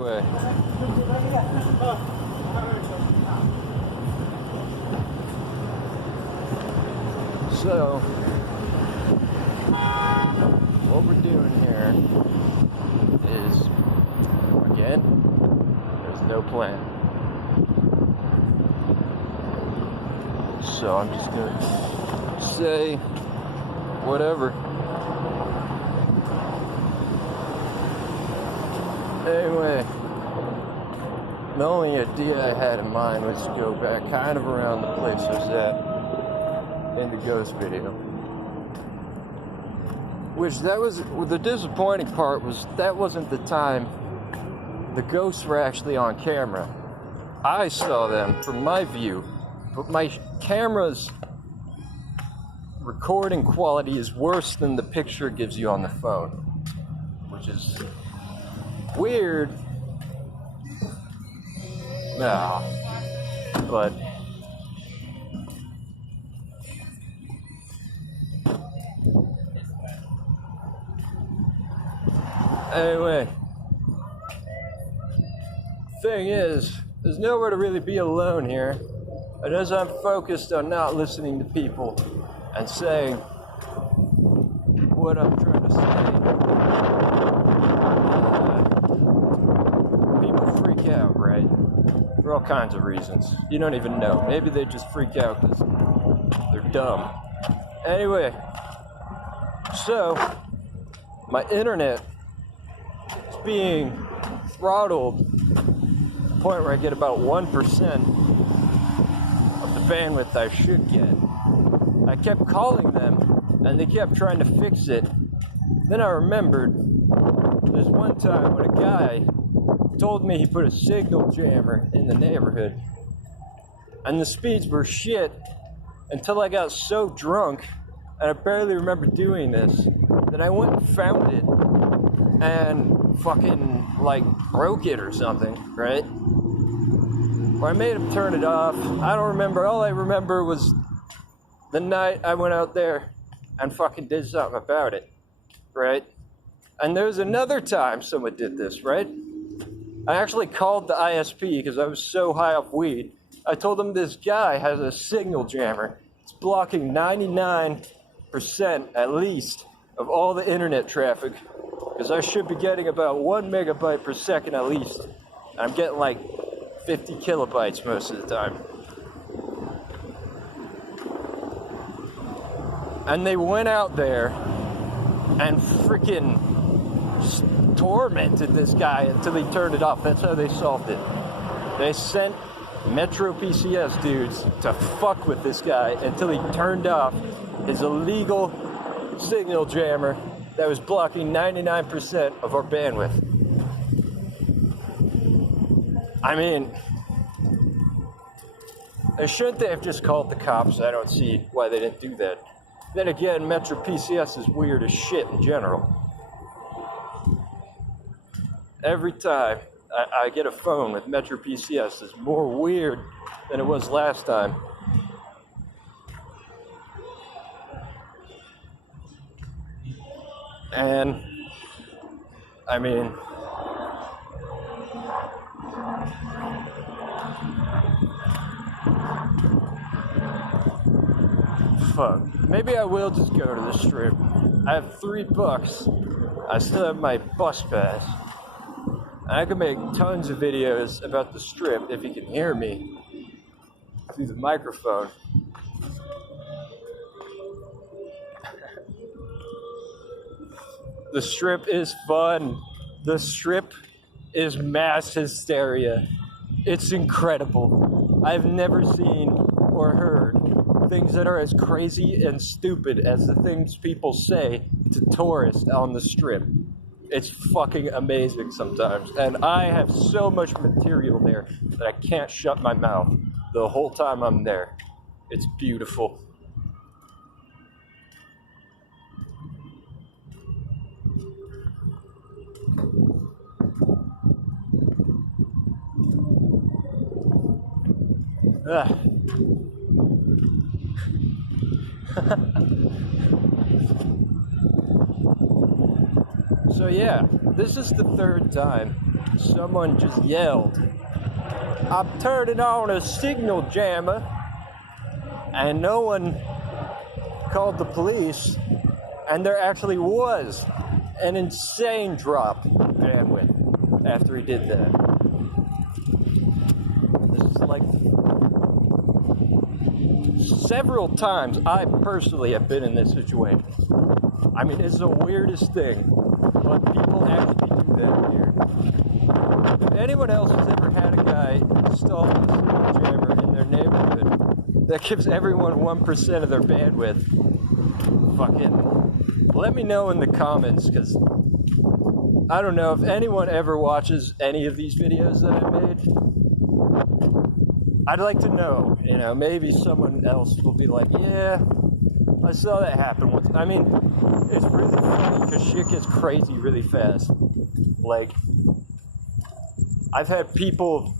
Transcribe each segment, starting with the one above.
Way. So, what we're doing here is, again, there's no plan. So I'm just gonna say whatever. Anyway, the only idea I had in mind was to go back kind of around the place I was at in the ghost video. Which the disappointing part was that wasn't the time the ghosts were actually on camera. I saw them from my view, but my camera's recording quality is worse than the picture it gives you on the phone, which is weird. Nah, but anyway, thing is, there's nowhere to really be alone here, and as I'm focused on not listening to people and saying what I'm trying to say, people freak out, right? For all kinds of reasons. You don't even know. Maybe they just freak out because they're dumb. Anyway, so my internet is being throttled to the point where I get about 1% of the bandwidth I should get. I kept calling them and they kept trying to fix it. Then I remembered there's one time when a guy told me he put a signal jammer in the neighborhood and the speeds were shit until I got so drunk, and I barely remember doing this, that I went and found it and fucking like broke it or something, right? Or I made him turn it off. I don't remember. All I remember was the night I went out there and fucking did something about it, right? And there was another time someone did this, right? I actually called the ISP because I was so high off weed. I told them this guy has a signal jammer. It's blocking 99% at least of all the internet traffic, because I should be getting about 1 megabyte per second at least. And I'm getting like 50 kilobytes most of the time. And they went out there and freaking tormented this guy until he turned it off. That's how they solved it. They sent Metro PCS dudes to fuck with this guy until he turned off his illegal signal jammer that was blocking 99% of our bandwidth. I mean, shouldn't they have just called the cops? I don't see why they didn't do that. Then again, Metro PCS is weird as shit in general. Every time I get a phone with Metro PCS, it's more weird than it was last time. And, I mean, fuck. Maybe I will just go to the Strip. I have $3. I still have my bus pass. I can make tons of videos about the Strip if you can hear me through the microphone. The Strip is fun. The Strip is mass hysteria. It's incredible. I've never seen or heard things that are as crazy and stupid as the things people say to tourists on the Strip. It's fucking amazing sometimes. And I have so much material there that I can't shut my mouth the whole time I'm there. It's beautiful. So yeah, this is the third time someone just yelled, "I'm turning on a signal jammer," and no one called the police, and there actually was an insane drop in bandwidth after he did that. This is like several times I personally have been in this situation. I mean, it's the weirdest thing, but people actually do that here. If anyone else has ever had a guy install a signal jammer in their neighborhood that gives everyone 1% of their bandwidth, fucking let me know in the comments, because I don't know if anyone ever watches any of these videos that I made. I'd like to know, you know, maybe someone else will be like, yeah, I saw that happen once. I mean, it's really funny because shit gets crazy really fast. Like, I've had people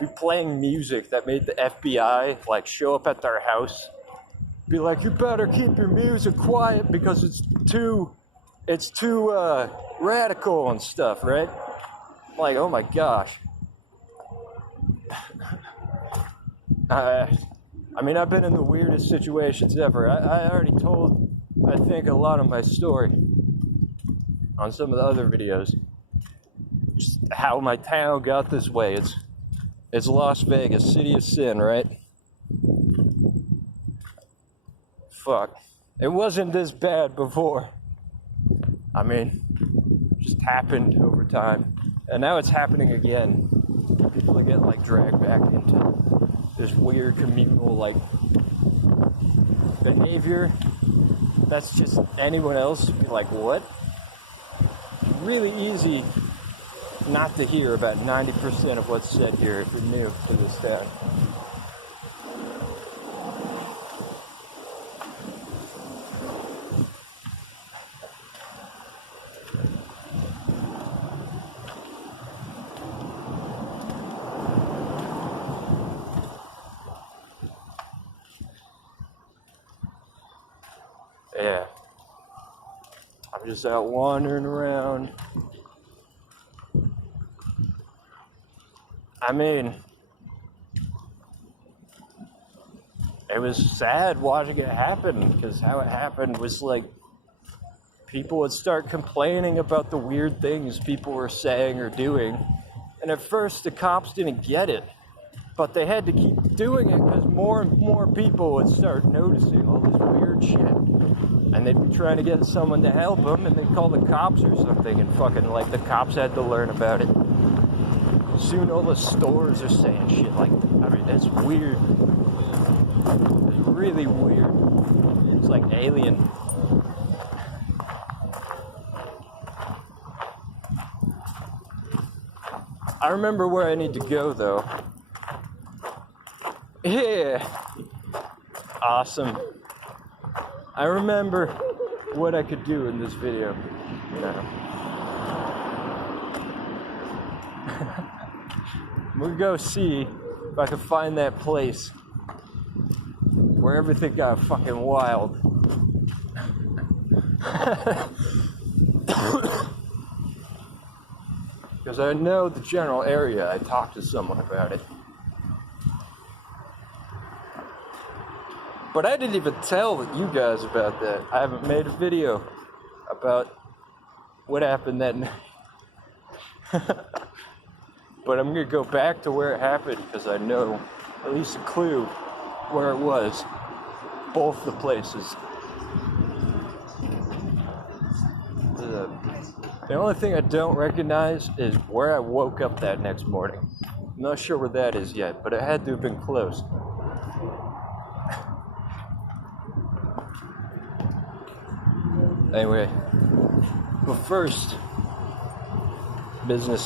be playing music that made the FBI, like, show up at their house, be like, you better keep your music quiet because it's too radical and stuff, right? I'm like, oh my gosh. I mean, I've been in the weirdest situations ever. I already told, I think, a lot of my story on some of the other videos. Just how my town got this way. It's Las Vegas, city of sin, right? Fuck. It wasn't this bad before. I mean, it just happened over time. And now it's happening again. People get, like, dragged back into this weird communal, like, behavior that's just anyone else would be like, what? Really easy not to hear about 90% of what's said here if you're new to this town. Yeah. I'm just out wandering around. I mean, it was sad watching it happen, because how it happened was like people would start complaining about the weird things people were saying or doing. And at first the cops didn't get it, but they had to keep doing it because more and more people would start noticing all this weird shit. And they'd be trying to get someone to help them, and they'd call the cops or something, and fucking, like, the cops had to learn about it. Soon all the stores are saying shit like, I mean, it's weird. It's really weird. It's like alien. I remember where I need to go, though. Yeah. Awesome. I remember what I could do in this video. No. We'll go see if I can find that place where everything got fucking wild. Because I know the general area. I talked to someone about it. But I didn't even tell you guys about that. I haven't made a video about what happened that night. But I'm gonna go back to where it happened because I know at least a clue where it was. Both the places. The only thing I don't recognize is where I woke up that next morning. I'm not sure where that is yet, but it had to have been close. Anyway, but first, business